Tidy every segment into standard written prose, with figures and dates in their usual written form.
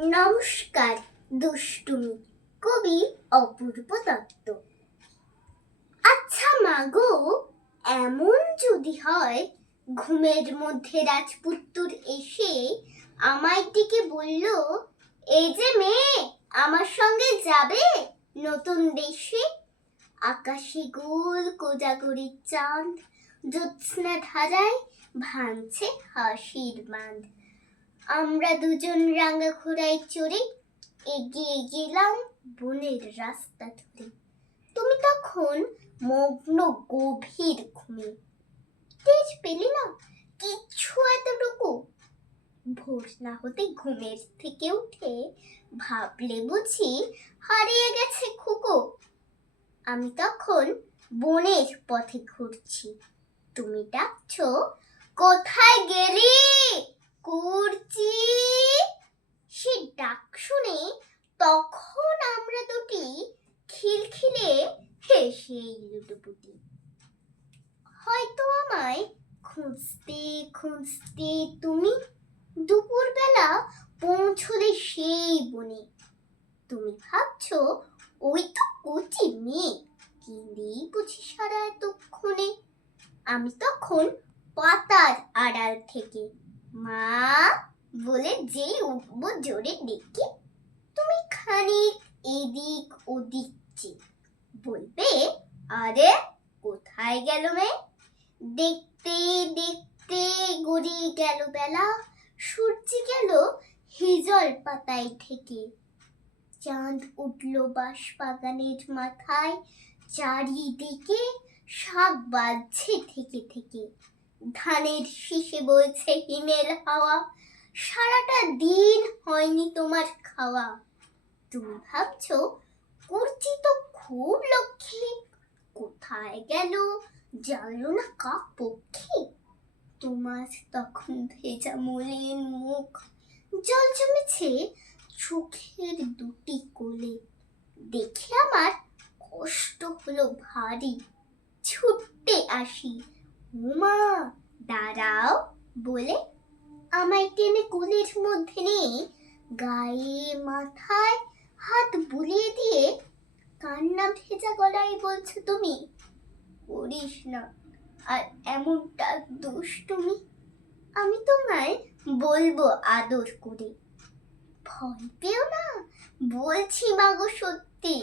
নমস্কার। দুষ্টুমি, কবি অপূর্ব দত্ত। আচ্ছা মাগো, এমন যদি হয় ঘুমের মধ্যে রাজপুত্তুর এসে আমায় ডেকে বলল, এই যে মেয়ে, আমার সঙ্গে যাবে নতুন দেশে। আকাশে গোল কোজাগরীর চাঁদ, জ্যোৎস্না ধারায় ভাঙছে হাসির বাঁধ। আমরা দুজন রাঙা ঘোড়ায় চড়ে এগিয়ে গেলাম বনের রাস্তা ধরে। তুমি তখন মগ্ন গভীর ঘুমে, টের পেলে না কিচ্ছু এতটুকু। ভোর না হতে ঘুমের থেকে উঠে ভাবলে বুঝি হারিয়ে গেছে খুকো। আমি তখন বনের পথে ঘুরছি, তুমি ডাকছো, কোথায় গেলি কুরচি। সে ডাক শুনে তখন আমরা দুটি খিলখিলে হেসেই লুটোপুটি। হয়তো আমায় খুঁজতে খুঁজতে তুমি দুপুরবেলা পৌঁছলে সেই বনে। তুমি ভাবছো ওই তো কচি মেয়ে, কিনেই বুঝি সারা এতক্ষণে। আমি তখন পাতার আড়াল থেকে মা বলে যেই উঠবো জোরে ডেকে, তুমি খানিক এদিক ওদিক বলবে, আরে কোথায় গেল মেয়ে। দেখতে দেখতে গড়িয়ে গেল বেলা, সূর্য গেল হিজল পাতায় থেকে। চাঁদ উঠল বাঁশ বাগানের মাথায়, চারিদিকে শাক বাজছে থেকে থেকে। ধানের শীষে বইছে হিমেল হাওয়া, সারাটা দিন হয়নি তোমার খাওয়া। তুমি ভাবছো কুরচি তো খুব লক্ষ্মী, কোথায় গেল জানলো না কাক পক্ষী। তোমার তখন ভেজা মলিন মুখ, জল জমেছে চোখের দুটি কোলে। দেখে আমার কষ্ট হলো ভারী, ছুটতে আসি, উমা দাঁড়াও বলে আমায় টেনে কোলের মধ্যে নিয়ে গায়ে মাথায় হাত বুলিয়ে দিয়ে কান্না ভেজা গলায় বলছো তুমি, করিস না আর এমনটা দুষ্টুমি। আমি তোমায় বলবো আদর করে, ভয় পেও না বলছি মাগো সত্যি।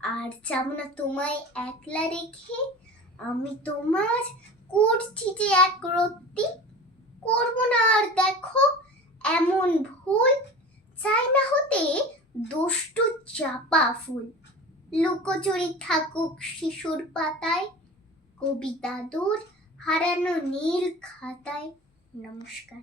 আর যাব না তোমায় একলা রেখে, আমি তোমার করছি যে এক রত্তি। করবো না আর দেখো এমন ভুল, চাই না হতে দুষ্টু চাপা ফুল। লুকোচুরি থাকুক শিশুর পাতায়, কবিতা দূর হারানো নীল খাতায়। নমস্কার।